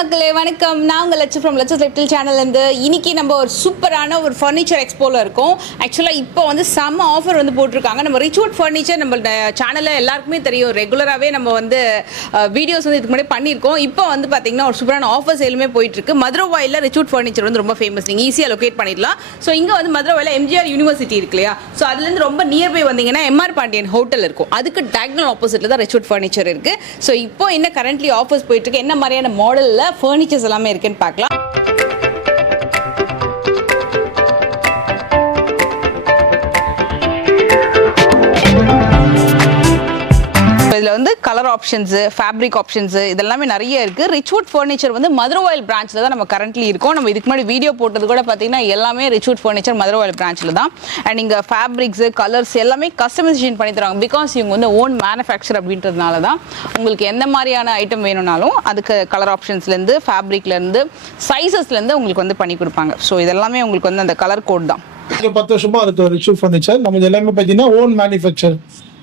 மக்களே வணக்கம். நான் உங்கள் லட்சு ஃப்ரம் லட்சஸ் லிட்டில் சேனல்லேருந்து இன்னைக்கு நம்ம ஒரு சூப்பரான ஒரு ஃபர்னிச்சர் எக்ஸ்போவில் இருக்கோம். ஆக்சுவலாக இப்போ வந்து செம்ம ஆஃபர் வந்து போட்டிருக்காங்க. நம்ம ரிச்வுட் ஃபர்னிச்சர் நம்ம சேனலில் எல்லாருக்குமே தெரியும், ரெகுலராகவே நம்ம வந்து வீடியோஸ் வந்து இதுக்கு முன்னாடி பண்ணியிருக்கோம். இப்போ வந்து பார்த்தீங்கன்னா ஒரு சூப்பரான ஆஃபர் சேலுமே போயிட்டுருக்கு. மதுரவாயில் ரிச்வுட் ஃபர்னிச்சர் வந்து ரொம்ப ஃபேமஸ், நீங்கள் ஈஸியாக லொக்கேட் பண்ணிடலாம். ஸோ இங்கே வந்து மதுரவாயில் எம்ஜிஆர் யூனிவர்சிட்டி இருக்கு இல்லையா, ஸோ அதுலேருந்து ரொம்ப நியர்பை வந்தீங்கன்னா எம்ஆர் பாண்டியன் ஹோட்டல் இருக்கும், அதுக்கு டயகனல் ஆப்போசிட்டில் தான் ரிச்வுட் ஃபர்னிச்சர் இருக்குது. ஸோ இப்போ என்ன கரண்ட்லி ஆஃபர்ஸ் போயிட்டுருக்கு, என்ன மாதிரியான மாடலில் ஃபர்னிச்சர்ஸ் எல்லாமே இருக்குன்னு பார்க்கலாம். இதில் வந்து கலர் ஆப்ஷன்ஸு, ஃபேப்ரிக் ஆப்ஷன்ஸு இதெல்லாமே நிறைய இருக்குது. ரிச்வுட் ஃபர்னிச்சர் வந்து மதுரவாயில் பிரான்ச்சில் தான் நம்ம கரண்ட்லி இருக்கோம். நம்ம இதுக்கு முன்னாடி வீடியோ போட்டது கூட பார்த்தீங்கன்னா எல்லாமே ரிச்வுட் ஃபர்னிச்சர் மதுரவாயில் பிரான்ச்சில் தான். அண்ட் இங்கே ஃபேப்ரிக்ஸு, கலர்ஸ் எல்லாமே கஸ்டமைசேஷன் பண்ணி தருவாங்க. பிகாஸ் இவங்க வந்து ஓன் மேனுஃபேக்சர் அப்படின்றதுனால தான் உங்களுக்கு எந்த மாதிரியான ஐட்டம் வேணும்னாலும் அதுக்கு கலர் ஆப்ஷன்ஸ்லேருந்து, ஃபேப்ரிக்லேருந்து, சைஸஸ்லேருந்து உங்களுக்கு வந்து பண்ணி கொடுப்பாங்க. ஸோ இதெல்லாமே உங்களுக்கு வந்து அந்த கலர் கோட் தான். 10 வருஷமா இருக்கு ரிச்வுட் ஃபர்னிச்சர். நம்ம எல்லாமே பார்த்தீங்கன்னா ஓன் மேனுஃபேக்சர்,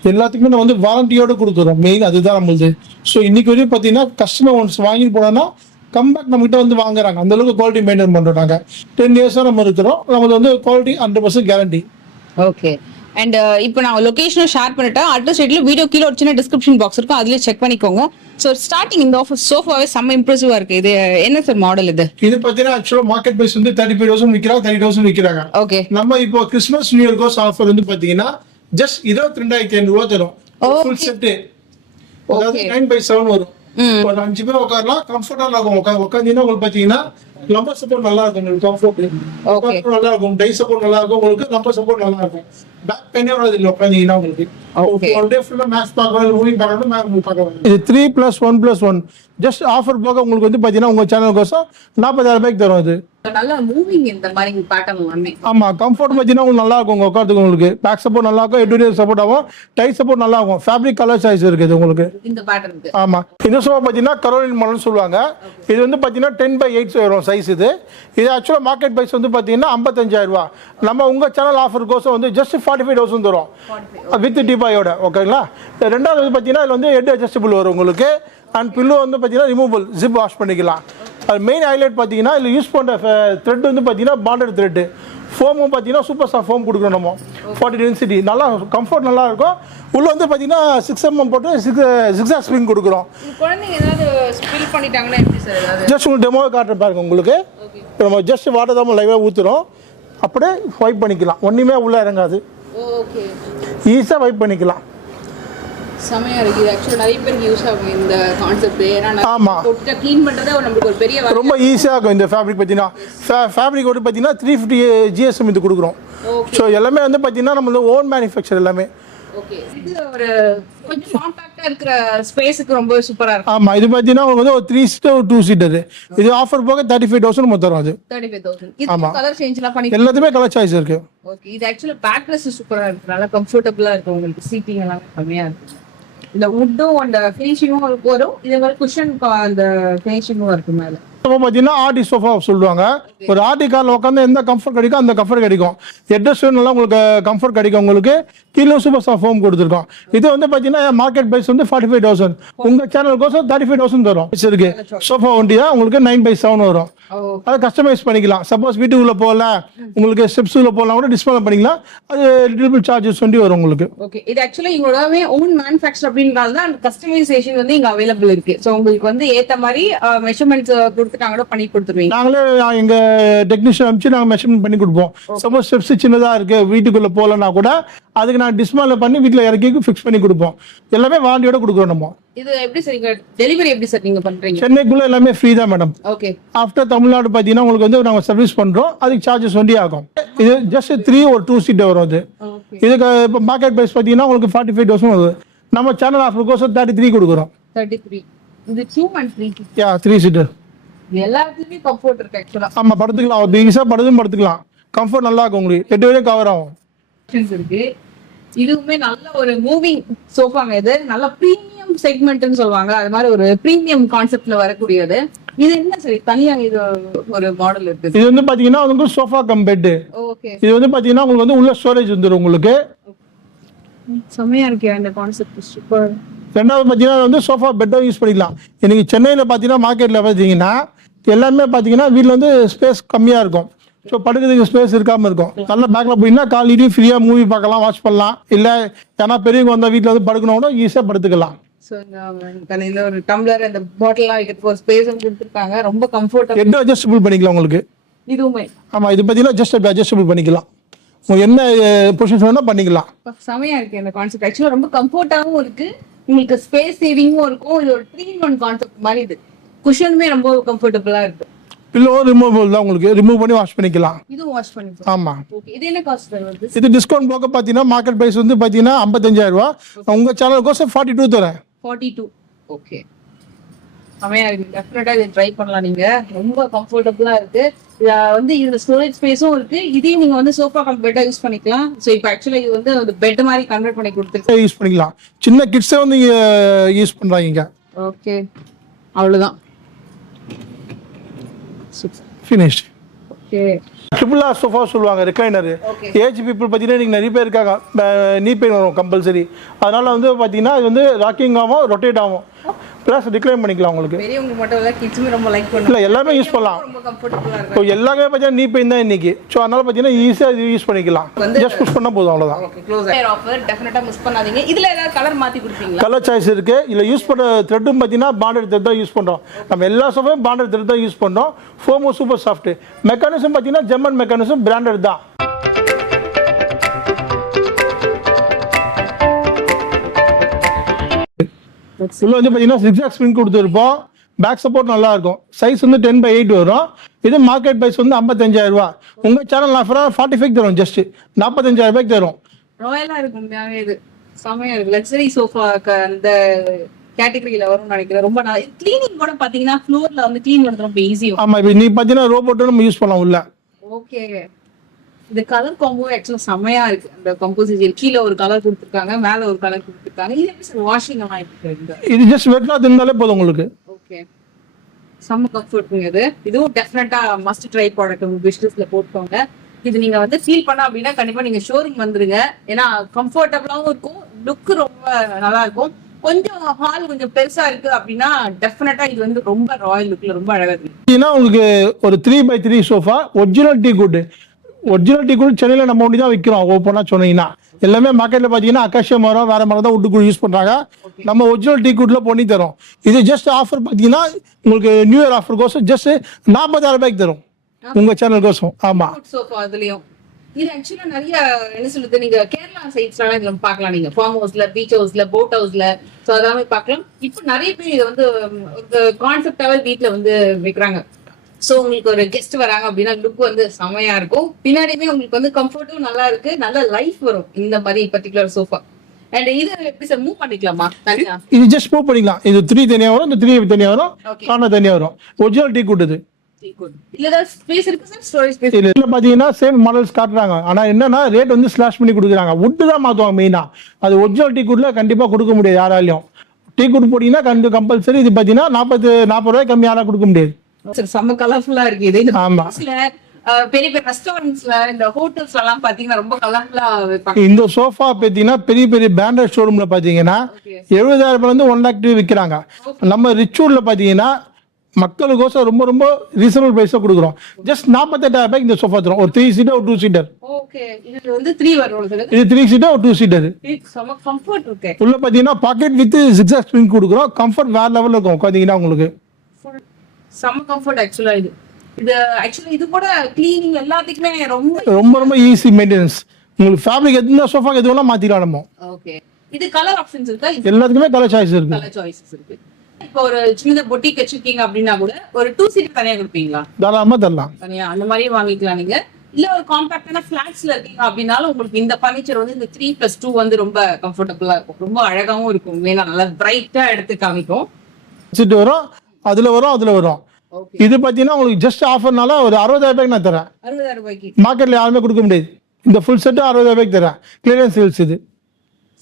எல்லாத்துக்குமே நம்ம வந்து வாரண்டியோட கொடுக்குறோம். மெயின் அதுதான் நம்மளுது. ஸோ இன்னைக்கு வரையும் பார்த்தீங்கன்னா கஸ்டமர் ஒன்ஸ் வாங்கி போனோம்னா கம்பேக் நம்மகிட்ட வந்து வாங்குறாங்க. அந்த அளவுக்கு குவாலிட்டி மெயின்டைன் பண்ணுறோம். நாங்கள் 10 இயர்ஸாக நம்ம இருக்கிறோம். நம்மளுக்கு வந்து குவாலிட்டி 100% கேரண்டி. ஓகே. அண்ட் இப்போ நான் லொகேஷனும் ஷேர் பண்ணிட்டேன். அட்ரஸ் சைட்ல வீடியோ கீழே ஒரு சின்ன டிஸ்கிரிப்ஷன் பாக்ஸ் இருக்கும், அதுலேயே செக் பண்ணிக்கோங்க. ஸோ ஸ்டார்டிங் இந்த ஆஃபர் சோஃபாவே செம்ம இம்ப்ரெசிவாக இருக்குது. இது என்ன சார் மாடல் இது? இது பார்த்தீங்கன்னா ஆக்சுவலாக மார்க்கெட் பிரைஸ் வந்து 35,000 விற்கிறாங்க, 30,000 விற்கிறாங்க. ஓகே. நம்ம இப்போ கிறிஸ்மஸ் நியூ இயர் கோஸ் ஆஃபர் வந்து பார்த்தீங்கன்னா ஜஸ்ட் 22,500 ரூபா தரும். ஃபுல் செட்டு, அதாவது 9/7 வரும். ஒரு 5 பேர் உட்காரலாம், கம்ஃபர்டா இருக்கும். உட்காந்தீங்கன்னா உங்களுக்கு பார்த்தீங்கன்னா லம்பர் சப்போர்ட் நல்லா இருக்கும். உங்களுக்கு கம்ஃபர்ட் நல்லா இருக்கும், டை சப்போர்ட் நல்லா இருக்கும், உங்களுக்கு லம்பர் சப்போர்ட் நல்லா இருக்கும். பேக் பெயினே வராது இல்லை உட்காந்தீங்கன்னா உங்களுக்கு. ஒரு டே ஃபுல்லா மேட்ச் பார்க்கணும், மூவி பார்க்கணும், மேட்ச் பார்க்கணும். இது 3+1+1 ஜஸ்ட் ஆஃபர் போக உங்களுக்கு வந்து பார்த்தீங்கன்னா உங்க சேனல் கோசம் 40,000 ரூபாய்க்கு தரும். அது நல்ல மூவிங் இந்த மாதிரி பேட்டர்ன் எல்லாமே. ஆமா, கம்ஃபர்ட் பார்த்தீங்கன்னா உங்களுக்கு நல்லா இருக்கும். உங்க உட்கார்றதுக்கு உங்களுக்கு பேக் சப்போர்ட் நல்லா இருக்கும், எட்வீரியர் சப்போர்ட் ஆகும், டை சப்போர்ட் நல்லா இருக்கும். ஃபேப்ரிக் கலர் சாய்ஸ் இருக்குது உங்களுக்கு இந்த பேட்டர்னுக்கு. ஆமா, இந்த சோஃபா பார்த்தீங்கன்னா கரோலின் மாடல் சொல்லுவாங்க. இது வந்து பார்த்தீங்கன்னா 10/8 வரும் சைஸ். இது ஆக்சுவலாக மார்க்கெட் பிரைஸ் வந்து பார்த்தீங்கன்னா 55,000 ரூபா. நம்ம உங்க சேனல் ஆஃபர் கோசம் வந்து ஜஸ்ட் 45,000 தரும் வித் டிபாயோட. ஓகேங்களா. ரெண்டாவது வந்து பார்த்தீங்கன்னா இதில் வந்து ஹெட் அட்ஜஸ்டபிள் வரும் உங்களுக்கு. அண்ட் பில்லோ வந்து பார்த்தீங்கன்னா ரிமூவபிள், ஜிப் வாஷ் பண்ணிக்கலாம். அது மெயின் ஹைலைட் பார்த்தீங்கன்னா இதில் யூஸ் பண்ணுற த்ரெட் வந்து பார்த்தீங்கன்னா பாண்டட் த்ரெட்டு. ஃபோமும் பார்த்தீங்கன்னா சூப்பர் சாஃப்ட் ஃபோம் கொடுக்குறோம் நம்ம. 40 டென்சிட்டி, நல்லா கம்ஃபர்ட் நல்லா இருக்கும். உள்ள வந்து பார்த்தீங்கன்னா 6 mm போட்டு 6 ஸ்ப்ரிங் கொடுக்குறோம். குழந்தைங்க ஏதாவது ஸ்பில் பண்ணிட்டாங்கன்னா எப்படி சார்? ஜஸ்ட் உங்களுக்கு டெமோ காட்டுற பாருங்க உங்களுக்கு. நம்ம ஜஸ்ட் வாட்டர் தான் லைவாக ஊற்றுறோம், அப்படியே வைப் பண்ணிக்கலாம். ஒன்றுமே உள்ளே இறங்காது. ஓகே, ஈஸியாக வைப் பண்ணிக்கலாம். செமையா இருக்கு. இது ஆக்சுவலா நிறைய பேருக்கு யூஸ் ஆகும் இந்த கான்செப்ட். ஏன்னா ஆமா, போட்டு க்ளீன் பண்றதே நமக்கு ஒரு பெரிய ரொம்ப ஈஸியாக இருக்கும். இந்த ஃபேப்ரிக் பார்த்தீங்கன்னா ஃபேப்ரிக் வந்து பார்த்தீங்கன்னா 350 GSM இது கொடுக்குறோம். ஸோ எல்லாமே வந்து பார்த்தீங்கன்னா நம்ம ஓன் மேனுஃபேக்சர் எல்லாமே. ஓகே, இது ஒரு கொஞ்சம் காம்பாக்ட்டா இருக்கிற ஸ்பேஸ்க்கு ரொம்ப சூப்பரா இருக்கு. ஆமா, இது பார்த்தீங்கன்னா உங்களுக்கு வந்து ஒரு 3 seater 2 seater. இது ஆஃபர் போக 35,000 மொத்தம் வரும். அது 35,000. இது கலர் சேஞ்ச்லாம் பண்ணி எல்லாத்துமே கலர் சாய்ஸ் இருக்கு. ஓகே, இது ஆக்சுவலா பேக்லெஸ் சூப்பரா இருக்கு, நல்லா கம்ஃபர்ட்டபிளா இருக்கு. உங்களுக்கு சீட்டிங் எல்லாம் கம்மியா இருக்கு. இந்த வுட்டும் அந்த ஃபினிஷிங்கும் வரும். இது மாதிரி குஷன் அந்த ஃபினிஷிங்கும் இருக்கு மேல. பார்த்தீங்கன்னா ஆர்டி சோஃபா சொல்லுவாங்க. ஒரு ஆர்டி கார்ல உட்காந்து எந்த கம்ஃபர்ட் கிடைக்கும் அந்த கம்ஃபர்ட் கிடைக்கும். ஹெட்ரஸ் நல்லா உங்களுக்கு கம்ஃபர்ட் கிடைக்கும். உங்களுக்கு கீழே சூப்பர் சாஃப்ட் ஃபோம் கொடுத்துருக்கோம். இது வந்து பார்த்தீங்கன்னா மார்க்கெட் பிரைஸ் வந்து 45,000. உங்க சேனல் கோசம் 35,000 தரும். இருக்கு சோஃபா ஒண்டியா உங்களுக்கு 9/7 வரும். அதை கஸ்டமைஸ் பண்ணிக்கலாம். சப்போஸ் வீட்டுக்குள்ள போகல, உங்களுக்கு ஸ்டெப்ஸ் உள்ள போகலாம் கூட டிஸ்பிளே பண்ணிக்கலாம். அது லிட்டில் பிட் சார்ஜஸ் வரும் உங்களுக்கு. ஓகே, இது ஆக்சுவலி உங்களோடவே ஓன் மேனுஃபேக்சர் அப்படின்றதால தான் கஸ்டமைசேஷன் வந்து இங்க அவைலபிள் இருக்கு. ஸோ உங்களுக்கு வந்து ஏத்த மாதிரி மெஷர்மெண்ட்ஸ் கொடுத்துட்டாங்க பண்ணி கொடுத்துருவீங்க. நாங்களே எங்க டெக்னீஷியன் அனுப்பிச்சு நாங்கள் மெஷர்மெண்ட் பண்ணி கொடுப்போம். சப்போஸ் ஸ்டெப்ஸ் சின்னதா இருக்கு, வீட்டுக்குள்ள போகலன்னா கூட அதுக்கு நான் டிஸ்பிளே பண்ணி வீட்டில் இறக்கி ஃபிக்ஸ் பண்ணி கொடுப்போம். எல்லாமே வாரண்டியோட கொடுக்குறோம் நம்ம. இது எப்படி சார் நீங்க டெலிவரி எப்படி சார் நீங்க பண்றீங்க? சென்னைக்குள்ள எல்லாமே ஃப்ரீ தான் மேடம். ஓகே. ஆஃப்டர் தமிழ்நாடு பார்த்தீங்கன்னா உங்களுக்கு வந்து நாங்கள் சர்வீஸ் பண்றோம், அதுக்கு சார்ஜஸ் வண்டி ஆகும். இது ஜஸ்ட் 3 or 2 seater வரும். அது இதுக்கு இப்போ மார்க்கெட் பிரைஸ் பார்த்தீங்கன்னா உங்களுக்கு 45,000 வருது. நம்ம சேனல் ஆஃபர் கோசம் 33 கொடுக்குறோம். 33. இது 2 and 3. 3 seater. எல்லாத்துலயுமே கம்ஃபர்ட் இருக்கு ஆக்சுவலா. ஆமா, படுத்துக்கலாம். அது ஈஸியா படுத்துக்கலாம். கம்ஃபர்ட் நல்லா இருக்கும். உங்களுக்கு 8 வரையும் கவர் ஆகும். இருக்கு. இதுவுமே நல்ல ஒரு மூவிங் சோஃபாங்க. இது நல்ல பிரீமியம் செக்மெண்ட்னு சொல்லுவாங்க, அது மாதிரி ஒரு பிரீமியம் கான்செப்ட்ல வரக்கூடியது. இது என்ன சரி தனியா இது ஒரு மாடல் இருக்கு. இது வந்து பாத்தீங்கன்னா உங்களுக்கு சோஃபா கம் பெட். ஓகே. இது வந்து பாத்தீங்கன்னா உங்களுக்கு வந்து உள்ள ஸ்டோரேஜ் வந்துரும் உங்களுக்கு. செமையா இருக்கு இந்த கான்செப்ட், சூப்பர். ரெண்டாவது பார்த்தீங்கன்னா வந்து சோஃபா பெட்டும் யூஸ் பண்ணிக்கலாம். நீங்கள் சென்னையில் பார்த்தீங்கன்னா மார்க்கெட்டில் பார்த்தீங்கன்னா எல்லாமே பார்த்தீங்கன்னா வீட்டில் வந்து ஸ்பேஸ் கம்மியாக இருக்கும். ஸோ படுக்கிறதுக்கு ஸ்பேஸ் இருக்காமல் இருக்கும். நல்ல பேக்கில் போயின்னா காலையிலையும் ஃப்ரீயாக மூவி பார்க்கலாம், வாட்ச் பண்ணலாம். இல்லை ஏன்னா பெரியவங்க வந்தால் வீட்டில் வந்து படுக்கணும் கூட ஈஸியாக படுத்துக்கலாம். ஸோ இந்த ஒரு டம்ளர் அந்த பாட்டில்லாம் வைக்கிறதுக்கு ஒரு ஸ்பேஸும் கொடுத்துருக்காங்க. ரொம்ப கம்ஃபர்டபுள். ஹெட் அட்ஜஸ்டபிள் பண்ணிக்கலாம் உங்களுக்கு. இதுவுமே ஆமாம், இது பார்த்தீங்கன்னா ஜஸ்ட் அட்ஜஸ்டபிள் பண்ணிக்கலாம். உங்களுக்கு என்ன பொசிஷன் வேணால் பண்ணிக்கலாம். செமையா இருக்கு இந்த கான்செப்ட். ஆக்சுவலாக ரொம்ப கம்ஃபர்ட்டாகவும் இருக்கு, உங்களுக்கு ஸ்பேஸ் சேவிங்கும் இருக்கும். இது ஒரு 3-in-1 கான்செப்ட் மாதிரி. இது குஷனுமே ரொம்ப கம்ஃபர்டபுளா இருக்கு. பில்லோ ரிமூவபிள் தான், உங்களுக்கு ரிமூவ் பண்ணி வாஷ் பண்ணிக்கலாம். இதுவும் வாஷ் பண்ணிக்கலாம். ஆமாம். ஓகே, இது என்ன காஸ்ட் வருது? இது டிஸ்கவுண்ட் போக பார்த்தீங்கன்னா மார்க்கெட் ப்ரைஸ் வந்து பார்த்தீங்கன்னா 55,000 ரூபா. உங்கள் சேனலுக்கோசம் 42 தரேன். 42. ஓகே, செமையா இருக்கு. டெஃபினட்டா இதை ட்ரை பண்ணலாம். நீங்க ரொம்ப கம்ஃபர்டபுளா இருக்கு. வந்து இதுல ஸ்டோரேஜ் ஸ்பேஸும் இருக்கு. இதையும் நீங்க வந்து சோஃபா கம் பெட்டா யூஸ் பண்ணிக்கலாம். ஸோ இப்போ ஆக்சுவலா இது வந்து ஒரு பெட் மாதிரி கன்வெர்ட் பண்ணி கொடுத்துருக்கு. யூஸ் பண்ணிக்கலாம். சின்ன கிட்ஸே வந்து யூஸ் பண்ணுறாங்க. ஓகே, அவ்வளோதான். Finish. Okay, triple R sofa சொல்லுவாங்க, ரெக்ளைனர். ஏஜ் பீப்புள் பார்த்தீங்கன்னா நீங்கள் நிறைய பேர் இருக்காங்க, நீ பெயின் வரும் கம்பல்சரி. அதனால வந்து பார்த்தீங்கன்னா இது வந்து ராக்கிங் ஆகும், ரொட்டேட் ஆகும், ப்ளஸ் டிக்ளைன் பண்ணிக்கலாம். உங்களுக்கு பெரியவங்க மட்டும் இல்லை, கிட்ஸுமே ரொம்ப லைக் பண்ணுவாங்க. இல்லை எல்லாமே யூஸ் பண்ணலாம். ரொம்ப கம்ஃபர்டபுளா இருக்கு. இப்போ எல்லாமே பார்த்தீங்கன்னா நீ பெயின் தான் இன்னைக்கு. ஸோ அதனால பார்த்தீங்கன்னா ஈஸியாக இது யூஸ் பண்ணிக்கலாம். ஜஸ்ட் புஷ் பண்ணால் போதும், அவ்வளோதான். ஓகே, க்ளோஸ் ஆஃபர் டெஃபினட்டா மிஸ் பண்ணாதீங்க. இதுல ஏதாவது கலர் மாத்தி கொடுப்பீங்களா? கலர் சாய்ஸ் இருக்கு. இதில் யூஸ் பண்ணுற த்ரெட்டும் பார்த்தீங்கன்னா பாண்டட் த்ரெட் தான் யூஸ் பண்ணுறோம். நம்ம எல்லா சோஃபாவும் பாண்டட் த்ரெட் தான் யூஸ் பண்ணுறோம். FM super soft. மெக்கானிசம் பார்த்தீங்கன்னா ஜெர்மன் மெக்கானிசம், பிராண்டட் தான். உள்ள வந்து பார்த்தீங்கன்னா zigzag ஸ்ப்ரிங் கொடுத்துருப்போம். பேக் சப்போர்ட் நல்லா இருக்கும். சைஸ் வந்து 10/8 வரும். இது மார்க்கெட் ப்ரைஸ் வந்து 55,000 ரூபா. உங்கள் சேனல் ஆஃபராக 45 தரும். ஜஸ்ட் 45,000 ரூபாய்க்கு தரும். ராயலா இருக்கும். உண்மையாவே இது செமையா இருக்கு. லக்ஸரி சோஃபா அந்த கேட்டகரியில வரும்னு நினைக்கிறேன். ரொம்ப கிளீனிங் கூட பாத்தீங்கன்னா ஃப்ளோர்ல வந்து கிளீன் பண்றது ரொம்ப ஈஸி. ஆமாம், இப்போ நீ பார்த்தீங்கன்னா ரோபோட்டும் நம்ம யூஸ் பண்ணலாம் உள்ள. ஓகே, இந்த கலர் காம்போ ஆக்சுவலா செமையா இருக்கு. அந்த கம்போசிஷன் கீழே ஒரு கலர் கொடுத்துருக்காங்க, மேல ஒரு கலர் கொடுத்துருக்காங்க. இது எப்படி வாஷிங் எல்லாம் இருக்கு? இது ஜஸ்ட் வெட் கிளாத் இருந்தாலே போதும் உங்களுக்கு. ஓகே, செம்ம கம்ஃபர்ட்ங்க இது. இதுவும் டெஃபினட்டா மஸ்ட் ட்ரை ப்ராடக்ட். உங்க பிசினஸ்ல போட்டுக்கோங்க. இது நீங்க வந்து ஃபீல் பண்ண அப்படின்னா கண்டிப்பா நீங்க ஷோரூம் வந்துருங்க. ஏன்னா கம்ஃபர்டபுளாவும் இருக்கும், லுக் ரொம்ப நல்லா இருக்கும். கொஞ்சம் ஹால் கொஞ்சம் பெருசா இருக்கு அப்படின்னா டெஃபினட்டா இது வந்து ரொம்ப ராயல் லுக்ல ரொம்ப அழகா இருக்கு. ஏன்னா உங்களுக்கு ஒரு 3x3 sofa original tea good. Original tea good சென்னையில் நம்ம ஒண்டி தான் விற்கிறோம். ஓப்பனாக சொன்னீங்கன்னா எல்லாமே மார்க்கெட்டில் பார்த்தீங்கன்னா அக்காஷியா மரம் வேற மரம் தான் உட்டுக்குள் யூஸ் பண்ணுறாங்க. நம்ம ஒரிஜினல் டீ குட்ல பண்ணி தரோம். இது ஜஸ்ட் ஆஃபர் பார்த்தீங்கன்னா உங்களுக்கு நியூ இயர் ஆஃபர் கோசம் ஜஸ்ட் 40,000 ரூபாய்க்கு தரும் உங்க சேனல் கோசம். ஆமா, சோஃபா அதுலயும் இது ஆக்சுவலா நிறைய என்ன சொல்லுது, நீங்க கேரளா சைட்ஸ்லாம் இதுல பார்க்கலாம். நீங்க ஃபார்ம் ஹவுஸ்ல, பீச் ஹவுஸ்ல, போட் ஹவுஸ்ல, ஸோ அதெல்லாமே பார்க்கலாம். இப்போ நிறைய பேர் இதை வந்து ஒரு கான்செப்டாவே வீட்டுல வந்து வைக்கிறாங்க. ஸோ உங்களுக்கு ஒரு கெஸ்ட் வராங்க அப்படின்னா லுக் வந்து செமையா இருக்கும். பின்னாடியுமே உங்களுக்கு வந்து கம்ஃபர்ட்டும் நல்லா இருக்கு, நல்ல லைஃப் வரும் இந்த மாதிரி பர்டிகுலர் சோஃபா. அண்ட் இது எப்படி சார் மூவ் பண்ணிக்கலாமா தனியா? இது ஜஸ்ட் மூவ் பண்ணிக்கலாம். இது 3 தனியா வரும், இந்த 3 தனியா வரும், கார்னர் தனியா வரும். ஒரிஜினல் டீ குட் இது. இல்ல ஸ்பேஸ் இருக்கு சார், ஸ்டோரேஜ் ஸ்பேஸ். இதுல பாத்தீங்கன்னா சேம் மாடல்ஸ் காட்டுறாங்க. ஆனா என்னன்னா ரேட் வந்து ஸ்லாஷ் பண்ணி கொடுக்குறாங்க. வுட் தான் மாத்துவாங்க மெயினா. அது ஒரிஜினல் டீ குட்ல கண்டிப்பா கொடுக்க முடியாது யாராலையும். டீ குட் போட்டீங்கன்னா கம்பல்சரி இது பாத்தீங்கன்னா 40 ரூபாய் கம்மி யாரா கொடுக்க முடியாது. செம்ம கலர்ஃபுல்லா இருக்கு இது. ஆமா, பெரிய பெரிய ரெஸ்டாரண்ட்ஸ்ல, இந்த ஹோட்டல்ஸ்ல எல்லாம் பாத்தீங்கன்னா ரொம்ப கலர்ஃபுல்லா வைப்பாங்க. இந்த சோஃபா பாத்தீங்கன்னா பெரிய பெரிய பிராண்டட் ஷோரூம்ல பாத்தீங்கன்னா 70,000 ரூபாய் வந்து 1 lakh விற்கிறாங்க. நம்ம ரிச்சூர்ல பாத்தீங்கன்னா மக்களுக்கோசம் ரொம்ப ரொம்ப ரீசனபிள் பிரைஸ்ல கொடுக்குறோம். ஜஸ்ட் 48,000 ரூபாய்க்கு இந்த சோஃபா தரும். ஒரு 3 சீட்டர், ஒரு 2 சீட்டர். ஓகே, இது வந்து 3 வரும். இது 3 சீட்டர், ஒரு 2 சீட்டர். செம்ம கம்ஃபர்ட் இருக்கு. உள்ள பாத்தீங்கன்னா பாக்கெட் வித் zigzag ஸ்ப்ரிங் கொடுக்குறோம். கம்ஃபர்ட் வேற லெவல்ல இருக்கும் உட்காந்தீங்கன்னா உங்களுக்கு. செம்ம கம்ஃபர்ட் ஆக்சுவலா இது. இது ஆக்சுவலி இது கூட கிளீனிங் எல்லாத்துக்குமே ரொம்ப ரொம்ப ரொம்ப ஈஸி மெயின்டெனன்ஸ். உங்களுக்கு ஃபேப்ரிக் எந்த சோஃபா எது வேணா மாத்திக்கலாம் நம்ம. ஓகே, இது கலர் ஆப்ஷன்ஸ் இருக்கா? எல்லாத்துக்குமே கலர் சாய்ஸ் இருக்கு. கலர் சாய்ஸஸ் இருக்கு. இப்போ ஒரு சின்ன பொட்டிக் வச்சிருக்கீங்க அப்படின்னா கூட ஒரு 2 சீட் தனியா கொடுப்பீங்களா? தாராளமா தரலாம். தனியா அந்த மாதிரி வாங்கிக்கலாம் நீங்க. இல்ல ஒரு காம்பாக்டான ஃபிளாட்ஸ்ல இருக்கீங்க அப்படின்னாலும் உங்களுக்கு இந்த ஃபர்னிச்சர் வந்து இந்த 3+2 வந்து ரொம்ப கம்ஃபர்டபுளா இருக்கும், ரொம்ப அழகாவும் இருக்கும். வேணா நல்லா பிரைட்டா எடுத்து காமிக்கும். சீட் வரும், அதுல வரும், அதுல வரும். இது பாத்தீங்கன்னா உங்களுக்கு ஜஸ்ட் ஆஃபர்னால ஒரு 60,000 ரூபாய்க்கு நான் தரேன். 60,000 ரூபாய்க்கு மார்க்கெட்ல யாருமே கொடுக்க முடியாது. இந்த ஃபுல் செட் 60,000 ரூபாய்க்கு தரேன். கிளியரன்ஸ் சேல்ஸ் இது.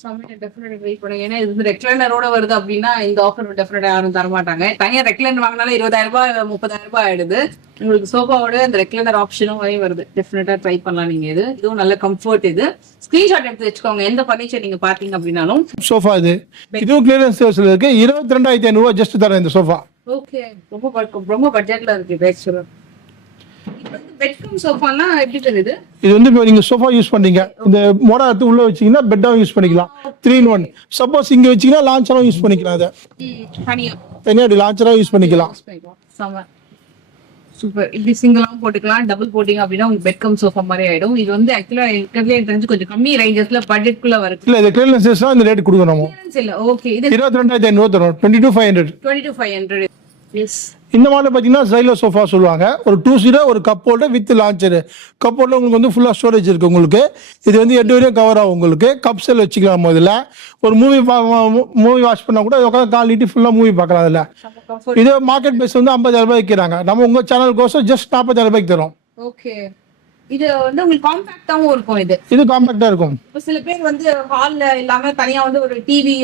சமயம் டெஃபினட்டா ட்ரை பண்ணுங்க. ஏன்னா இது வந்து ரெக்லைனரோட வருது அப்படின்னா இந்த ஆஃபர் டெஃபினட்டா யாரும் தர மாட்டாங்க. தனியா ரெக்லைனர் வாங்கினாலும் 20,000 ரூபாய் 30,000 ரூபாய் ஆயிடுது. உங்களுக்கு சோஃபாவோட இந்த ரெக்லைனர் ஆப்ஷனும் வருது. டெஃபினட்டா ட்ரை பண்ணலாம் நீங்க. இதுவும் நல்ல கம்ஃபர்ட். இது ஸ்கிரீன்ஷாட் எடுத்து வச்சுக்கோங்க. எந்த ஃபர்னிச்சர் நீங்க பாத்தீங்க அப்படின்னாலும். சோஃபா இதுவும் கிளியரன்ஸ் சேல்ஸ்ல இருக்கு. 22,500 ரூபாய் ஜஸ்ட் தரேன் இந்த சோஃபா. ஓகே, ரொம்ப பட்ஜெட்ல இருக்கு இது ஆக்சுவலா. பெட்ரூம் சோஃபானா எப்படி தெரியுது? இது வந்து இப்போ நீங்க சோஃபா யூஸ் பண்ணீங்க, இந்த மோடா எடுத்து உள்ள வச்சீங்கன்னா பெட்டாவும் யூஸ் பண்ணிக்கலாம். 3-in-1. சப்போஸ் இங்க வச்சீங்கன்னா லான்ச்சரும் யூஸ் பண்ணிக்கலாம். அதை தனியா லான்ச்சரா யூஸ் பண்ணிக்கலாம். சூப்பர். இப்படி சிங்கிளாவும் போட்டுக்கலாம், டபுள் போட்டிங்க அப்படின்னா உங்களுக்கு பெட்கம் சோஃபா மாதிரி ஆயிடும். இது வந்து ஆக்சுவலா இருக்கிறதுல எனக்கு தெரிஞ்சு கொஞ்சம் கம்மி ரேஞ்சஸ்ல பட்ஜெட்குள்ள வருது. இல்ல இது கிளியரன்ஸ் சேல்ஸ்னா இந்த ரேட் கொடுக்கணும். இல்ல ஓகே, இது 22,500 தரும். 22,500. எஸ். இந்த மாடல் பார்த்தீங்கன்னா ஜைலோ சோஃபா சொல்லுவாங்க. ஒரு 2 சீட்டர், ஒரு cup holder with launcher. Cup holder உங்களுக்கு வந்து ஃபுல்லாக ஸ்டோரேஜ் இருக்கு. உங்களுக்கு இது வந்து 8 வரையும் கவர் ஆகும். உங்களுக்கு கப் செல் வச்சுக்கலாம். இதில் ஒரு மூவி வாட்ச் பண்ணால் கூட உட்காந்து கால் நீட்டி ஃபுல்லாக மூவி பார்க்கலாம். அதில் இது மார்க்கெட் பிரைஸ் வந்து 50,000 ரூபாய் விற்கிறாங்க. நம்ம உங்கள் சேனலுக்கோசம் ஜஸ்ட் 40,000 ரூபாய்க்கு தரும். ஓகே. இது வந்து உங்களுக்கு காம்பாக்டாவும் இருக்கும். இது காம்பாக்டா இருக்கும். இப்போ சில பேர் வந்து ஹால்ல இல்லாம தனியா வந்து ஒரு டிவி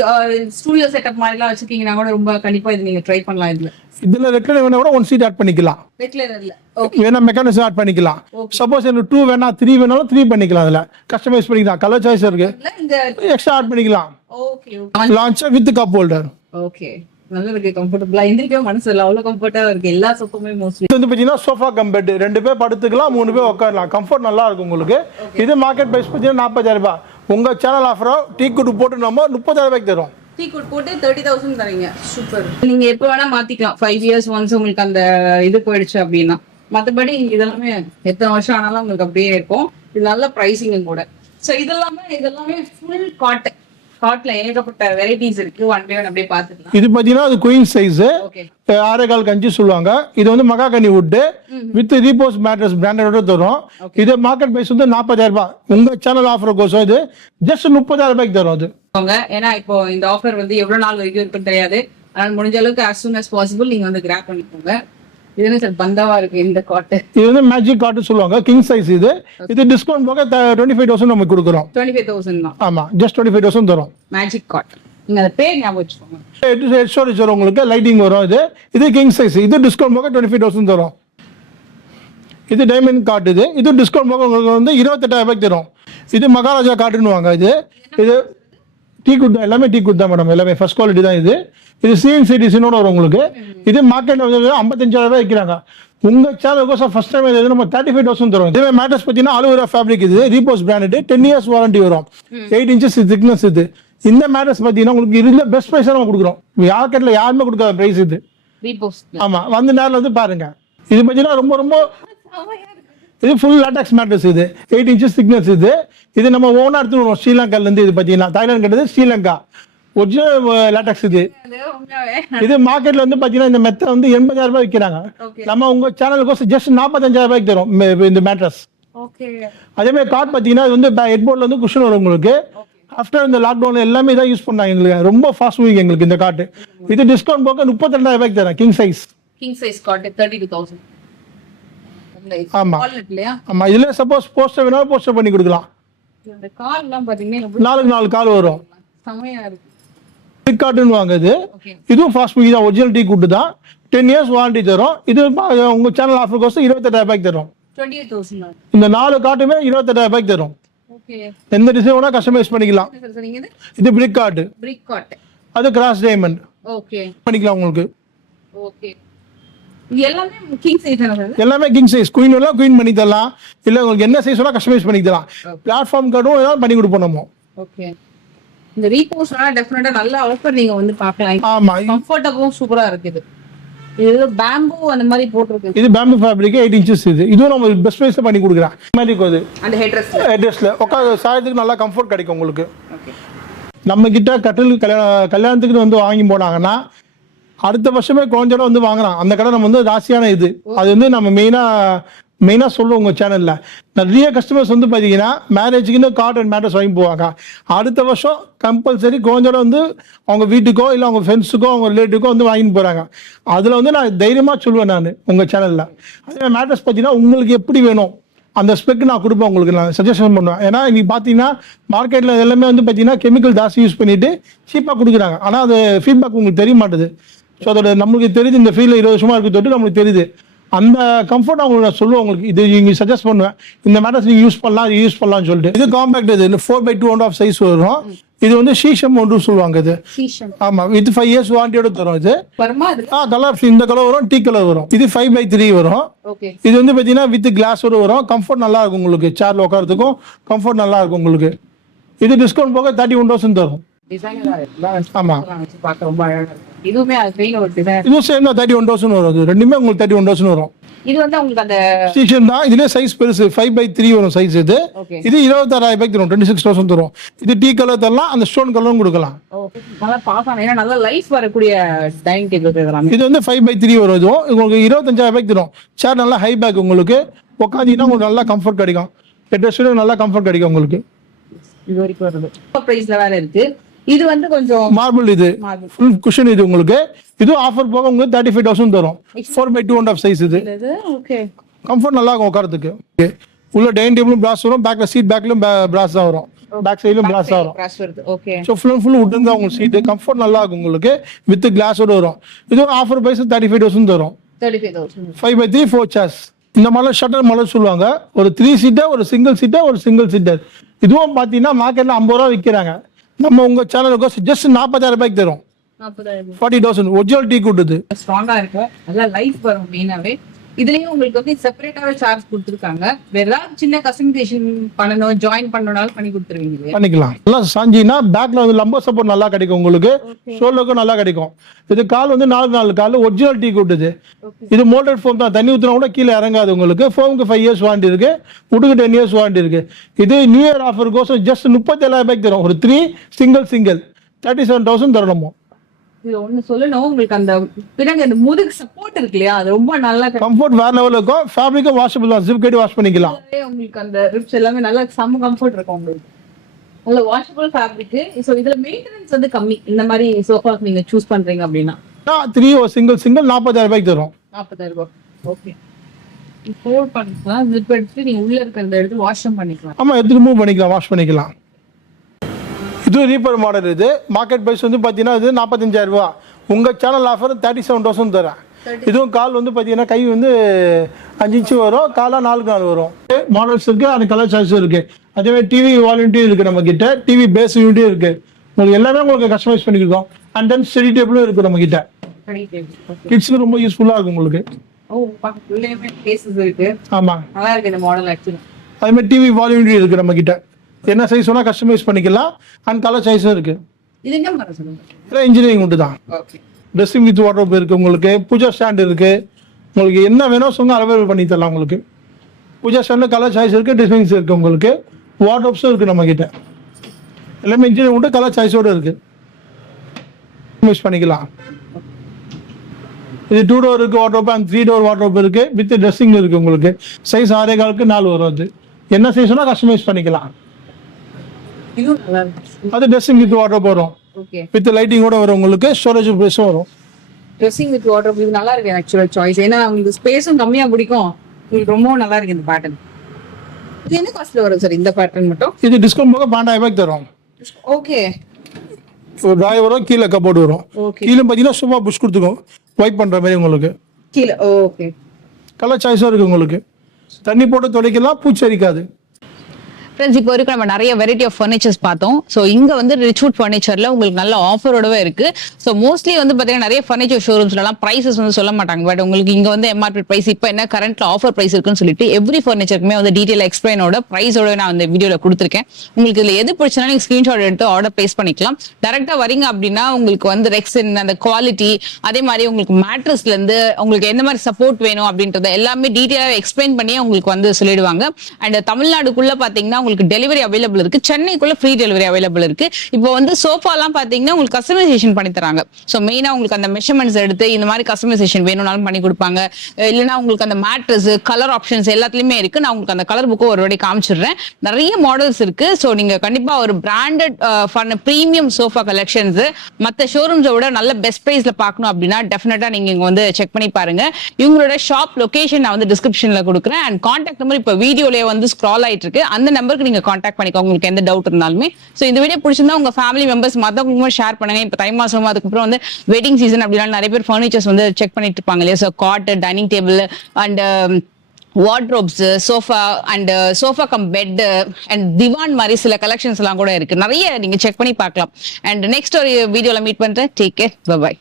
ஸ்டுடியோ செட்டப் மாதிரி எல்லாம் வச்சிருக்கீங்கன்னா கூட ரொம்ப கண்டிப்பா இது நீங்க ட்ரை பண்ணலாம். இதுல ரெக்லைனர் வேணா கூட 1 சீட் ஆட் பண்ணிக்கலாம். ரெக்லைனர்ல வேணா மெக்கானிசம் ஆட் பண்ணிக்கலாம். சப்போஸ் எனக்கு 2 வேணா 3 வேணாலும் 3 பண்ணிக்கலாம். அதுல கஸ்டமைஸ் பண்ணிக்கலாம். கலர் சாய்ஸ் இருக்கு. இந்த எக்ஸ்ட்ரா ஆட் பண்ணிக்கலாம். Okay. Launcher with cup holder. Okay, நல்லா இருக்கு. கம்ஃபர்ட்டபிளா எந்திரிக்கவே மனசு இல்ல, அவ்வளவு கம்ஃபர்ட்டா இருக்கு. எல்லா சோஃபாவுமே மோஸ்ட்லி இது வந்து பாத்தீங்கன்னா சோஃபா கம் பெட். 2 பேர் படுத்துக்கலாம், 3 பேர் உட்காரலாம். கம்ஃபர்ட் நல்லா இருக்கும் உங்களுக்கு. இது மார்க்கெட் பிரைஸ் பாத்தீங்கன்னா 40,000 ரூபாய். உங்க சேனல் ஆஃபரா டீ குட் போட்டு நம்ம 30,000 ரூபாய்க்கு தரும். டீ குட் போட்டு 30,000 தரீங்க. சூப்பர். நீங்க எப்ப வேணா மாத்திக்கலாம். 5 இயர்ஸ் ஒன்ஸ் உங்களுக்கு அந்த இது போயிடுச்சு அப்படின்னா. மத்தபடி இதெல்லாமே எத்தனை வருஷம் ஆனாலும் உங்களுக்கு அப்படியே இருக்கும். இது நல்ல பிரைசிங் கூட. சோ இதெல்லாமே ஃபுல் காட்டன். காட்ல ஏகப்பட்ட வெரைட்டிஸ் இருக்கு. ஒன் பை ஒன் அப்படியே பாத்துக்கலாம். இது பாத்தீங்கன்னா அது குயின் சைஸ். 6.25 கஞ்சி சொல்லுவாங்க. இது வந்து மகாகனி வுட் வித் ரீபோஸ் மேட்ரஸ் பிராண்டடோட தரும். இது மார்க்கெட் பிரைஸ் வந்து 40,000 ரூபாய். உங்க சேனல் ஆஃபர் கோசம் இது ஜஸ்ட் 30,000 ரூபாய்க்கு தரும். அது ஏன்னா இப்போ இந்த ஆஃபர் வந்து எவ்வளவு நாள் வரைக்கும் இருக்குன்னு தெரியாது. அதனால முடிஞ்ச அளவுக்கு as soon as possible நீங்க வந்து கிராப் பண்ணிக்கோங்க. இது என்ன சார் பந்தாவா இருக்கு இந்த காட்? இது வந்து மேஜிக் காட் சொல்லுவாங்க. King size. இது டிஸ்கவுண்ட் போக 25,000 நம்ம கொடுக்குறோம். 25,000 தான். ஆமா, ஜஸ்ட் 25,000 தரும். Magic God. நீங்க அந்த பேர் ஞாபகம் வச்சுக்கோங்க. ஹெட் ஸ்டோரேஜ் வரும் உங்களுக்கு. லைட்டிங் வரும். இது கிங் சைஸ். இது டிஸ்கவுண்ட் போக 25,000 தரும். இது டைமண்ட் காட். இது டிஸ்கவுண்ட் போக உங்களுக்கு வந்து 28,000 ரூபாய்க்கு தரும். இது மகாராஜா காட்டுன்னு வாங்க. இது டீ குட் தான். எல்லாமே டீ குட் தான் மேடம். எல்லாமே ஃபர்ஸ்ட் குவாலிட்டி தான். இது CNC வரும் உங்களுக்கு. இது மார்க்கெட்ல வந்து 55,000 ரூபாய் விற்கிறாங்க. உங்க சேனலுக்கு ஃபர்ஸ்ட் டைம் இது நம்ம 35,000 தரும். இதே மேட்ரஸ் பார்த்தீங்கன்னா அலுவரா ஃபேப்ரிக். இது ரீபோஸ் பிராண்டட். 10 இயர்ஸ் வாரண்டி வரும். 8 inches திக்னஸ். இந்த மேட்ரஸ் பார்த்தீங்கன்னா உங்களுக்கு இதுல பெஸ்ட் பிரைஸ் நம்ம கொடுக்குறோம். மார்க்கெட்ல யாருமே கொடுக்காத பிரைஸ் இது. ரீபோஸ். ஆமா, வந்து நேரில் வந்து பாருங்க. இது பார்த்தீங்கன்னா ரொம்ப இது full latex mattress. 8 inches thickness. இது நம்ம ஓனா எடுத்துட்டு வருவோம் ஸ்ரீலங்கால இருந்து. இது பார்த்தீங்கன்னா தாய்லாந்து கிடையாது, ஸ்ரீலங்கா ஒரிஜினல் லாட்டெக்ஸ். இது மார்க்கெட்ல வந்து பாத்தீங்கன்னா இந்த மெத்த வந்து 80,000 ரூபாய் விற்கிறாங்க. நம்ம உங்க சேனலுக்கு ஜஸ்ட் 45,000 ரூபாய்க்கு தரும் இந்த மேட்ரஸ். அதே மாதிரி கார்ட் பாத்தீங்கன்னா இது வந்து ஹெட் போர்ட்ல வந்து குஷன் வரும் உங்களுக்கு. ஆஃப்டர் இந்த லாக்டவுன் எல்லாமே தான் யூஸ் பண்ணாங்க. எங்களுக்கு ரொம்ப ஃபாஸ்ட் மூவிங் எங்களுக்கு இந்த கார்ட். இது டிஸ்கவுண்ட் போக 32,000 ரூபாய்க்கு தரேன். King size card 32,000. ஆமா ஆமா. இதுல சப்போஸ் போஸ்டர் வேணா போஸ்டர் பண்ணி கொடுக்கலாம். இந்த கால் எல்லாம் பாத்தீங்கன்னா 4 கால் வரும். செமையா இருக்கு. காட்டுன்னு வாங்க. இதுவும் ஃபாஸ்ட் மூவி தான். ஒரிஜினல் டீ குட் தான். 10 இயர்ஸ் வாரண்டி தரும். இது உங்க சேனல் ஆஃபர் கோசம் 28,000 ரூபாய்க்கு தரும். 28,000. இந்த 4 காட்டுமே 28,000 ரூபாய்க்கு தரும். எந்த டிசைன் வேணா கஸ்டமைஸ் பண்ணிக்கலாம். இது பிரிக் கார்டு. அது கிராஸ் டைமண்ட். பண்ணிக்கலாம் உங்களுக்கு. எல்லாமே கிங் சைஸ். குயின் வேணா குயின் பண்ணி தரலாம். இல்ல உங்களுக்கு என்ன சைஸ் வேணா கஸ்டமைஸ் பண்ணி தரலாம். பிளாட்ஃபார்ம் கார்டும் பண்ணி கொடுப்போம் நம்ம. இந்த ரீபோஸ்னா டெஃபினட்டா நல்ல ஆஃபர் நீங்க வந்து பார்க்கலாம். ஆமா, கம்ஃபர்ட்டபிளும் சூப்பரா இருக்குது. இது பேம்பு அந்த மாதிரி போட்டுருக்கு. இது பேம்பு ஃபேப்ரிக் 8 inches. இதுவும் நம்ம பெஸ்ட் பிரைஸ்ல பண்ணி கொடுக்குறோம். மாதிரி கோது அந்த ஹெட்ரஸ்ல உட்கார சாயத்துக்கு நல்லா கம்ஃபர்ட் கிடைக்கும் உங்களுக்கு. நம்ம கிட்ட கட்டில் கல்யாணத்துக்கு வந்து வாங்கி போனாங்கன்னா அடுத்த வருஷமே குழந்தையோட வந்து வாங்குறான். அந்த கடை நம்ம வந்து ராசியான அது வந்து நம்ம மெயினாக சொல்லுவோம். உங்கள் சேனலில் நிறைய கஸ்டமர்ஸ் வந்து பார்த்தீங்கன்னா மேரேஜுக்குன்னு கார்ட் அண்ட் மேட்டர்ஸ் வாங்கி போவாங்க. அடுத்த வருஷம் கம்பல்சரி குழந்தையோட வந்து அவங்க வீட்டுக்கோ இல்லை அவங்க ஃப்ரெண்ட்ஸுக்கோ அவங்க ரிலேட்டிவ்க்கோ வந்து வாங்கிட்டு போகிறாங்க. அதில் வந்து நான் தைரியமாக சொல்லுவேன் நான் உங்கள் சேனலில். அதே மேட்டர்ஸ் பார்த்தீங்கன்னா உங்களுக்கு எப்படி வேணும், அந்த ஸ்பெக் நான் கொடுப்பேன் உங்களுக்கு, நான் சஜஷன் பண்ணுவேன். ஏன்னா இன்னைக்கு பார்த்தீங்கன்னா மார்க்கெட்டில் எல்லாமே வந்து பார்த்தீங்கன்னா கெமிக்கல் ஜாஸ்தி யூஸ் பண்ணிட்டு சீப்பாக கொடுக்குறாங்க. ஆனால் அது ஃபீட்பேக் உங்களுக்கு தெரிய மாட்டுது. ஸோ அதோட நம்மளுக்கு தெரியுது, இந்த ஃபீல்டில் 20 வருஷமாக இருக்க தொட்டு நம்மளுக்கு தெரியுது. அந்த கம்ஃபர்ட் அவங்களுக்கு நான் சொல்லுவேன், உங்களுக்கு இது நீங்கள் சஜஸ்ட் பண்ணுவேன், இந்த மேட்டர்ஸ் நீங்கள் யூஸ் பண்ணலாம்னு சொல்லிட்டு. இது காம்பேக்ட், இது 4/2.5 சைஸ் வரும். இது வந்து சீஷம் ஒன்று சொல்லுவாங்க. இது ஆமா, வித் 5 years வாரண்டியோட தரும். இது கலர் இந்த கலர் வரும், டீ கலர் வரும். இது 5/3 வரும். இது வந்து பார்த்தீங்கன்னா வித் கிளாஸோட வரும். கம்ஃபர்ட் நல்லா இருக்கும் உங்களுக்கு, சேர்ல உட்காரத்துக்கும் கம்ஃபர்ட் நல்லா இருக்கும் உங்களுக்கு. இது டிஸ்கவுண்ட் போக 31,000 தரும். ஆமா, இதுவுமே இதுவும் சேம் தான், 31,000 வரும். இது ரெண்டுமே உங்களுக்கு 31,000 வரும். இது வந்து உங்களுக்கு அந்த சீஷன் தான். இதுல சைஸ் பெருசு 5/3 வரும் சைஸ். இது 26,000 தரும், 26,000 தரும். இது டீ கலர் தரலாம், அந்த ஸ்டோன் கலரும் கொடுக்கலாம். நல்லா பாக்கலாம், ஏன்னா நல்ல லைஃப் வரக்கூடிய டைனிங் டேபிள் இதெல்லாம். இது வந்து 5/3 வரும். இதுவும் உங்களுக்கு 25,000 தரும். சேர் நல்லா ஹை பேக், உங்களுக்கு உட்காந்தீங்கன்னா உங்களுக்கு நல்லா கம்ஃபர்ட் கிடைக்கும். ஹெட்ரஸ்ட் நல்லா கம்ஃபர்ட் கிடைக்கும் உங்களுக்கு. இது வரைக்கும் வருது, பிரைஸ்ல வேற இருக்கு. இது வந்து கொஞ்சம் மார்பிள், இது ஃபுல் குஷன். இது உங்களுக்கு இது ஆஃபர் போக உங்களுக்கு 35,000 தரும். 4/2.5 சைஸ். இது கம்ஃபர்ட் நல்லா இருக்கும் உட்காரத்துக்கு. உள்ள டைனிங் டேபிளும் பிராஸ் வரும், பேக்ல சீட் பேக்லயும் பிராஸ் தான் வரும், பேக் சைடுலயும் பிராஸ் தான் வரும். ஸோ ஃபுல் உட்டன் தான் உங்களுக்கு சீட். கம்ஃபர்ட் நல்லா இருக்கும் உங்களுக்கு, வித் கிளாஸோட வரும். இது ஒரு ஆஃபர் பிரைஸ் 35,000 தரும். 5/3 4 சேர்ஸ். இந்த மாதிரி ஷட்டர் மாடல் சொல்லுவாங்க. ஒரு 3 சீட்டர், ஒரு சிங்கிள் சீட்டர். இதுவும் பார்த்தீங்கன்னா மார்க்கெட்ல 50 ரூபா விற்கிறாங்க. நம்ம உங்க சேனலுக்கு ஜஸ்ட் 40,000 தரும். 40,000 ஒரிஜினல் டீ கூட்டுது. ஸ்ட்ராங்கா இருக்கும், நல்லா லைஃப் வரும். மெயினாவே இதுலயும் உங்களுக்கு வந்து செப்பரேட்டாவே சார்ஜ் கொடுத்துருக்காங்க. வேற ஏதாவது சின்ன கஸ்டமைசேஷன் பண்ணணும், ஜாயின் பண்ணனாலும் பண்ணி கொடுத்துருவீங்க. பண்ணிக்கலாம். நல்லா சாஞ்சினா பேக்ல வந்து லம்பர் சப்போர்ட் நல்லா கிடைக்கும் உங்களுக்கு, ஷோல்டருக்கும் நல்லா கிடைக்கும். இது கால் வந்து 4 கால் ஒரிஜினல் டீ கூட்டுது. இது மோல்டட் ஃபோம் தான், தண்ணி ஊற்றினா கூட கீழே இறங்காது உங்களுக்கு. ஃபோமுக்கு 5 years வாரண்டி இருக்கு, உடுக்கு 10 years வாரண்டி இருக்கு. இது நியூ இயர் ஆஃபர் கோசம் ஜஸ்ட் 37,000 தரும். ஒரு 3 சிங்கிள் 37,000 தரணுமோ. இது ஒண்ணு சொல்லணும் உங்களுக்கு, அந்த பிறகு அந்த முதுகு சப்போர்ட் இருக்கு இல்லையா, அது ரொம்ப நல்லா கம்ஃபர்ட் வேற லெவல்ல இருக்கும். ஃபேப்ரிக்கும் வாஷபிள் தான், ஜிப் கட்டி வாஷ் பண்ணிக்கலாம். உங்களுக்கு அந்த ரிப்ஸ் எல்லாமே நல்லா செம்ம கம்ஃபர்ட் இருக்கும் உங்களுக்கு. நல்ல வாஷபிள் ஃபேப்ரிக். சோ இதுல மெயின்டெனன்ஸ் வந்து கம்மி. இந்த மாதிரி சோஃபாஸ் நீங்க சூஸ் பண்றீங்க அப்படின்னா 3 ஒரு சிங்கிள் 40,000 தரும். 40,000. ஓகே, ஃபோல்ட் பண்ணிக்கலாம். ஜிப் எடுத்து நீங்க உள்ள இருக்க அந்த எடுத்து வாஷ் பண்ணிக்கலாம். ஆமா, எடுத்து மூவ் பண்ணிக்கலாம், வாஷ் பண்ணிக்கலாம். இது ரீப்பர் மாடல். இது மார்க்கெட் பிரைஸ் வந்து பார்த்தீங்கன்னா இது 45,000 ரூபா. உங்கள் சேனல் ஆஃபர் 37,000 தரேன். இதுவும் கால் வந்து பார்த்தீங்கன்னா கை வந்து 5 inch வரும், காலாக 4 வரும். மாடல்ஸ் இருக்கு, அந்த கலர் சாய்ஸும் இருக்கு. அதேமாதிரி டிவி வாலண்டியும் இருக்கு நம்ம கிட்ட, டிவி பேஸ் யூனிட்டும் இருக்கு. உங்களுக்கு எல்லாமே உங்களுக்கு கஸ்டமைஸ் பண்ணிருக்கோம். அண்ட் தென் ஸ்டடி டேபிளும் இருக்கு நம்ம கிட்ட. கிட்ஸ்க்கு ரொம்ப யூஸ்ஃபுல்லாக இருக்கும் உங்களுக்கு. ஆமா, நல்லா இருக்கு இந்த மாடல் ஆக்சுவலி. அதே மாதிரி டிவி வால்யூம் இருக்கு நம்ம கிட்ட. என்ன சைஸ் வேணா கஸ்டமைஸ் பண்ணிக்கலாம். அண்ட் கலர் சைஸும் இருக்கு. இது என்ன மாதிரி சொல்லுங்க? இதெல்லாம் இன்ஜினியரிங் உண்டு தான். ட்ரெஸ்ஸிங் வித் வார்ட்ரோப் இருக்கு உங்களுக்கு. பூஜா ஸ்டாண்ட் இருக்கு. உங்களுக்கு என்ன வேணும் சொன்னா அவைலபிள் பண்ணி தரலாம் உங்களுக்கு. பூஜா ஸ்டாண்ட்ல கலர் சாய்ஸ் இருக்கு, டிசைன்ஸ் இருக்கு உங்களுக்கு. வார்ட்ரோப்ஸும் இருக்கு நம்ம கிட்ட. எல்லாமே இன்ஜினியரிங் உண்டு, கலர் சாய்ஸோட இருக்கு. கஸ்டமைஸ் பண்ணிக்கலாம். இது 2 door இருக்கு வார்ட்ரோப், அண்ட் 3 door வார்ட்ரோப் இருக்கு. வித் ட்ரெஸ்ஸிங் இருக்கு உங்களுக்கு. சைஸ் 6.25க்கு 4 வரும். அது என்ன சைஸ் வேணா கஸ்டமைஸ் பண்ணிக்கலாம். அது ட்ரெஸ்ஸிங் வித் வார்ட்ரோப் வரும். வித் லைட்டிங்கோட வரும் உங்களுக்கு. ஸ்டோரேஜ் ஸ்பேஸும் வரும். ட்ரெஸ்ஸிங் வித் வார்ட்ரோப் இது நல்லா இருக்கு ஆக்சுவல் சாய்ஸ். ஏன்னா உங்களுக்கு ஸ்பேஸும் கம்மியா பிடிக்கும். உங்களுக்கு ரொம்ப நல்லா இருக்கு இந்த பேட்டர்ன். இது என்ன காஸ்ட்ல வரும் சார் இந்த பேட்டர்ன் மட்டும்? இது டிஸ்கவுண்ட் போக 12,000 தரும். ஓகே, ஒரு டிராய் வரும், கீழே கபோர்டு வரும். கீழே பார்த்தீங்கன்னா சும்மா புஷ் கொடுத்துக்கும், வைப் பண்ற மாதிரி உங்களுக்கு கீழே. ஓகே, கலர் சாய்ஸும் இருக்கு உங்களுக்கு. தண்ணி போட்டு துடைக்கலாம், பூச்சி அரிக்காது. ஃப்ரெண்ட்ஸ், இப்போ வரைக்கும் நம்ம நிறைய வெரைட்டி ஆஃப் ஃபர்னிச்சர்ஸ் பார்த்தோம். ஸோ இங்கே வந்து ரிச்வுட் ஃபர்னிச்சரில் உங்களுக்கு நல்ல ஆஃபரோடவே இருக்கு. ஸோ மோஸ்ட்லி வந்து பார்த்தீங்கன்னா நிறைய ஃபர்னிச்சர் ஷோரூம்ஸ்லாம் ப்ரைஸஸ் வந்து சொல்ல மாட்டாங்க. பட் உங்களுக்கு இங்கே வந்து எம்ஆர்பி ப்ரைஸ் இப்போ என்ன கரண்ட்ல ஆஃபர் ப்ரைஸ் இருக்குன்னு சொல்லிட்டு எவ்ரி ஃபர்னிச்சருக்குமே வந்து டீட்டெயில் எக்ஸ்பிளைனோட ப்ரைஸோட நான் இந்த வீடியோவில் கொடுத்துருக்கேன். உங்களுக்கு இதில் எது பிடிச்சனா நீங்கள் ஸ்க்ரீன்ஷாட் எடுத்து ஆர்டர் பிளேஸ் பண்ணிக்கலாம். டேரெக்டாக வரீங்க அப்படின்னா உங்களுக்கு வந்து ரெக்ஸின் அந்த குவாலிட்டி, அதே மாதிரி உங்களுக்கு மேட்ரஸ்லேருந்து உங்களுக்கு எந்த மாதிரி சப்போர்ட் வேணும் அப்படின்றத எல்லாமே டீட்டெயிலாக எக்ஸ்பிளைன் பண்ணி உங்களுக்கு வந்து சொல்லிடுவாங்க. அண்ட் தமிழ்நாடுக்குள்ளே பார்த்தீங்கன்னா உங்களுக்கு டெலிவரி அவைலபிள் இருக்கு. சென்னைக்குள்ள ஃப்ரீ டெலிவரி அவைலபிள் இருக்கு. இப்போ வந்து சோஃபாலாம் பாத்தீங்கன்னா உங்களுக்கு கஸ்டமைசேஷன் பண்ணி தராங்க. ஸோ மெயினா உங்களுக்கு அந்த மெஷர்மெண்ட்ஸ் எடுத்து இந்த மாதிரி கஸ்டமைசேஷன் வேணும்னாலும் பண்ணி கொடுப்பாங்க. இல்லைன்னா உங்களுக்கு அந்த மேட்ரஸ் கலர் ஆப்ஷன்ஸ் எல்லாத்துலயுமே இருக்கு. நான் உங்களுக்கு அந்த கலர் புக்கும் ஒரு வாட்டி காமிச்சிடுறேன். நிறைய மாடல்ஸ் இருக்கு. ஸோ நீங்க கண்டிப்பா ஒரு பிராண்டட் பிரீமியம் சோஃபா கலெக்ஷன்ஸ் மற்ற ஷோரூம்ஸை விட நல்ல பெஸ்ட் பிரைஸ்ல பார்க்கணும் அப்படின்னா டெஃபினட்டா நீங்க இங்க வந்து செக் பண்ணி பாருங்க. இவங்களோட ஷாப் லொகேஷன் நான் வந்து டிஸ்கிரிப்ஷன்ல கொடுக்குறேன். அண்ட் கான்டாக்ட் நம்பர் இப்போ வீடியோலயே வந்து ஸ்க்ரால் ஆயிட்டு இருக்கு. அந்த நம்பருக்கு நீங்க கான்டாக்ட் பண்ணிக்கோங்க உங்களுக்கு எந்த டவுட் இருந்தாலுமே. ஸோ இந்த வீடியோ பிடிச்சிருந்தா உங்க ஃபேமிலி மெம்பர்ஸ் மற்றவங்களுக்கும் ஷேர் பண்ணுங்க. இப்போ தை மாசம் அதுக்கப்புறம் வந்து வெட்டிங் சீசன் அப்படின்னா நிறைய பேர் ஃபர்னிச்சர்ஸ் வந்து செக் பண்ணிட்டு இருப்பாங்க இல்லையா. So cot dining table and wardrobes sofa and sofa cum bed and திவான் மாதிரி சில கலெக்ஷன்ஸ் எல்லாம் கூட இருக்கு. நிறைய நீங்க செக் பண்ணி பார்க்கலாம். அண்ட் நெக்ஸ்ட் ஒரு வீடியோல மீட் பண்றேன். Take care. பை.